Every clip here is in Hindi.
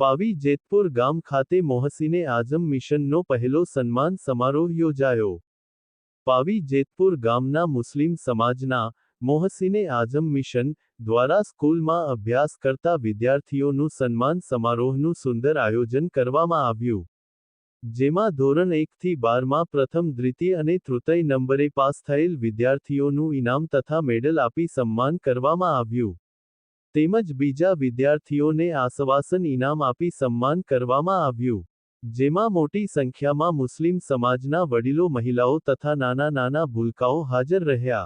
પાવી જેતપુર ગામ ખાતે મોહસીને આઝમ મિશનનો પહેલો સન્માન સમારોહ યોજાયો. પાવી જેતપુર ગામના મુસ્લિમ સમાજના મોહસીને આઝમ મિશન દ્વારા સ્કૂલમાં અભ્યાસ કરતા વિદ્યાર્થીઓનું સન્માન સમારોહનું સુંદર આયોજન કરવામાં આવ્યું. જેમાં ધોરણ 1 થી 12 માં પ્રથમ, દ્વિતીય અને તૃતીય નંબરે પાસ થયેલ વિદ્યાર્થીઓનું ઇનામ તથા મેડલ આપી સન્માન કરવામાં આવ્યું. તેમજ બીજા વિદ્યાર્થીઓને આશ્વાસન ઇનામ આપી સન્માન કરવામાં આવ્યું. જેમાં મોટી સંખ્યામાં મુસ્લિમ સમાજના વડીલો, મહિલાઓ તથા નાના ભૂલકાઓ હાજર રહ્યા.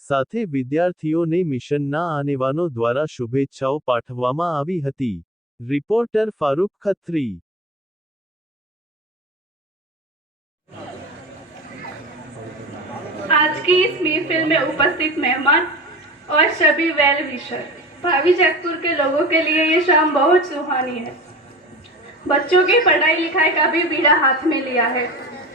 સાથે વિદ્યાર્થીઓને મિશનના આગેવાનો દ્વારા શુભેચ્છાઓ પાઠવવામાં આવી હતી. રિપોર્ટર ફારૂક ખત્રી. आज की इस महफिल में उपस्थित मेहमान और सभी वेल विशर, भावी जैतपुर के लोगों के लिए ये शाम बहुत सुहानी है. बच्चों की पढ़ाई लिखाई का भी बीड़ा हाथ में लिया है.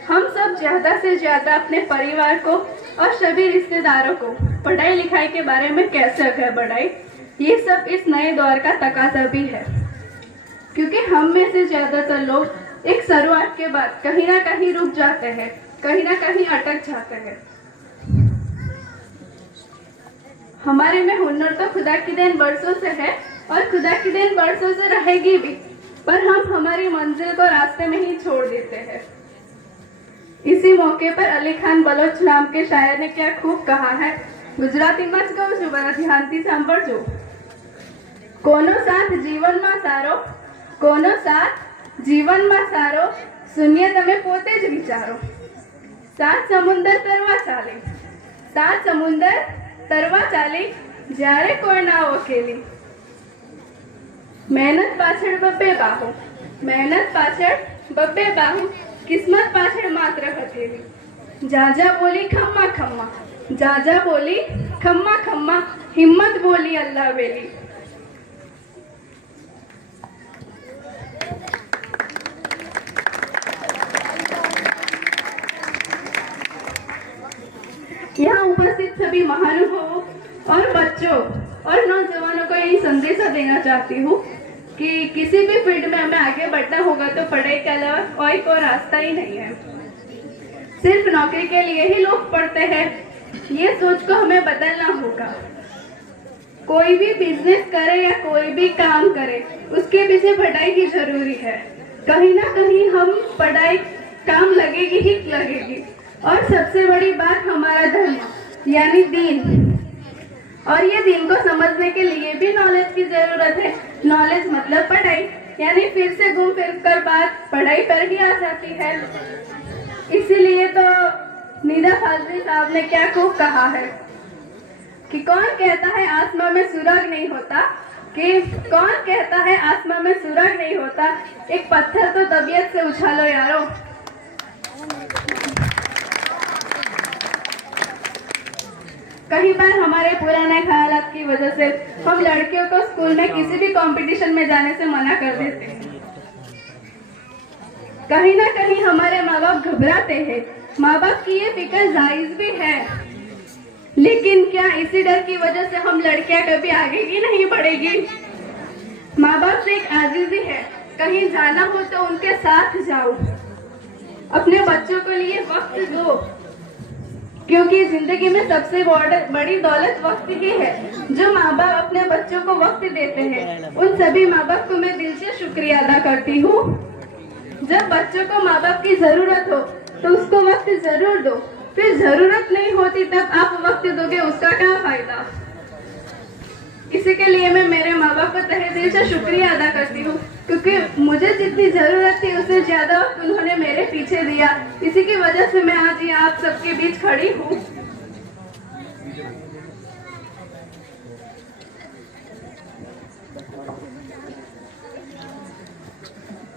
हम सब ज़्यादा से ज़्यादा अपने परिवार को और सभी रिश्तेदारों को पढ़ाई लिखाई के बारे में कैसे आगे बढ़ाए, ये सब इस नए दौर का तकाजा भी है. क्योंकि हम में से ज़्यादातर लोग एक शुरुआत के बाद कहीं ना कहीं रुक जाते हैं, कहीं ना कहीं अटक जाते हैं. हमारे में हुनर तो खुदा की देन वर्षों से है और खुदा की देन वर्षों से रहेगी भी, पर हम हमारी मंजिल को रास्ते में ही छोड़ देते हैं. इसी मौके पर अली खान बलोच नाम के शायर ने क्या खूब कहा है. गुजराती में ज कहूं छुं, बधा ध्यानथी सांभळजो. कोनो साथ जीवन में सारो, कोनो साथ जीवन में सारो, शून्य तमे पोते ज विचारो. सात समुंदर तरवा चाले, सात समुंदर तरवा चाली, જ્યારે કોઈ ના વકેલી. મહેનત પાછળ બબ્બે બાહુ, મહેનત પાછળ બબ્બે બાહુ, કિસ્મત પાછળ માત્ર હથેલી. જાજા બોલી ખમ્મા ખમ્મા, જાજા બોલી ખમ્મા ખમ્મા, હિમ્મત બોલી અલ્લાહ વેલી. यहाँ उपस्थित सभी महानुभावों और बच्चों और नौजवानों को यही संदेशा देना चाहती हूँ कि किसी भी फील्ड में हमें आगे बढ़ना होगा तो पढ़ाई के अलावा कोई रास्ता ही नहीं है. सिर्फ नौकरी के लिए ही लोग पढ़ते हैं, ये सोच को हमें बदलना होगा. कोई भी बिजनेस करे या कोई भी काम करे, उसके पीछे पढ़ाई ही जरूरी है. कहीं ना कहीं हम पढ़ाई काम लगेगी ही लगेगी. और सबसे बड़ी बात हमारा धर्म यानी दीन, और ये दीन को समझने के लिए भी नॉलेज की जरूरत है. नॉलेज मतलब पढ़ाई, यानी फिर से घूम फिर कर बात पढ़ाई पर ही आ जाती है. इसीलिए तो निदा फाजली साहब ने क्या खूब कहा है कि कौन कहता है आसमां में सुराग नहीं होता, कि कौन कहता है आसमां में सुराग नहीं होता, एक पत्थर तो तबीयत से उछालो यारो. कई बार हमारे पुराने ख्यालात की वजह से हम लड़कियों को स्कूल में किसी भी कंपटीशन में जाने से मना कर देते हैं. कहीं ना कहीं हमारे माँ बाप घबराते हैं. माँ बाप की ये फिक्र जायज भी है, लेकिन क्या इसी डर की वजह से हम लड़कियां कभी आगे की नहीं बढ़ेगी. माँ बाप से एक आजीजी है, कहीं जाना हो तो उनके साथ जाओ, अपने बच्चों के लिए वक्त दो, क्योंकि जिंदगी में सबसे बड़ी दौलत वक्त ही है. जो माँ बाप अपने बच्चों को वक्त देते हैं, उन सभी माँ बाप को मैं दिल से शुक्रिया अदा करती हूँ. जब बच्चों को माँ बाप की जरूरत हो तो उसको वक्त जरूर दो, फिर जरूरत नहीं होती तब आप वक्त दोगे, उसका क्या फायदा. इसी के लिए मैं मेरे माँ बाप को तहे दिल से शुक्रिया अदा करती हूँ, क्योंकि मुझे जितनी जरूरत थी उससे ज्यादा वक्त उन्होंने मेरे पीछे दिया. इसी की वजह से मैं आज यहाँ आप सबके बीच खड़ी हूँ.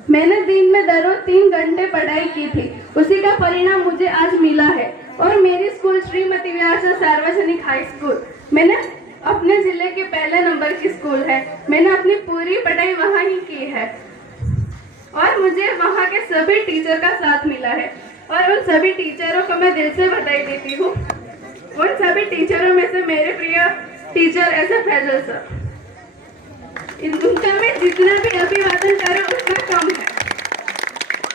मैंने दिन में दररोज 3 घंटे पढ़ाई की थी, उसी का परिणाम मुझे आज मिला है. और मेरी स्कूल श्रीमती व्यासा सार्वजनिक हाई स्कूल, मैंने अपने जिले के पहले नंबर की स्कूल है. मैंने अपनी पूरी पढ़ाई वहाँ ही की है और मुझे वहाँ के सभी टीचर का साथ मिला है. और उन सभी टीचरों को मैं दिल से बधाई देती हूँ. उन सभी टीचरों में से मेरे प्रिय teacher S F Faisal sir, उनका मैं जितना भी अभिवादन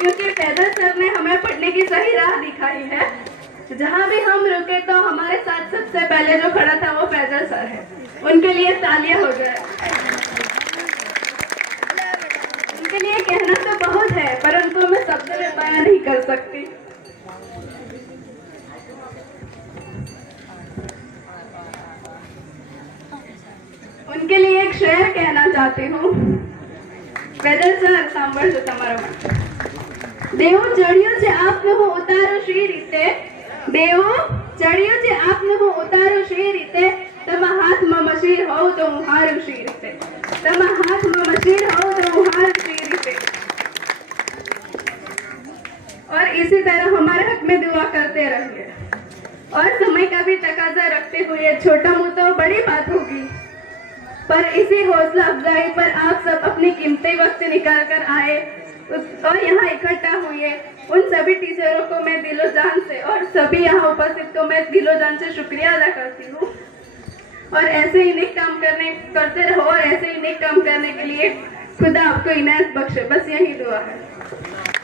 क्योंकि पैदल सर ने हमें पढ़ने की सही राह दिखाई है। जहाँ भी हम रुके तो हमारे साथ सबसे पहले जो खड़ा था वो पैदल सर है। उनके लिए तालियां हो जाए। उनके लिए कहना तो बहुत है परंतु मैं शब्द में बयां नहीं कर सकती। उनके लिए एक शेर कहना चाहती हूँ। पैदल सर सांभळજો તમારા માટે। દેવો ચડ્યો છે આપને હું ઉતારો શ્રી રીતે, દેવો ચડ્યો છે આપને હું ઉતારો શ્રી રીતે, તમા હાથમાં મશીર હોઉં તો હું હારું શ્રી રીતે, તમા હાથમાં મશીર હોઉં તો હું હારું શ્રી રીતે। और इसी तरह हमारे हक में दुआ करते रहिए और समय का भी तकाजा रखते हुए छोटा मुँह तो बड़ी बात होगी पर इसी हौसला अफजाई पर आप सब अपनी कीमती वक्त निकाल कर आए और यहाँ इकट्ठा हुए। उन सभी टीचरों को मैं दिलो जान से और सभी यहाँ उपस्थित को मैं दिलो जान से शुक्रिया अदा करती हूँ। और ऐसे ही नेक काम करते रहो और ऐसे ही नेक काम करने के लिए खुदा आपको इनायत बख्शे। बस यही दुआ है।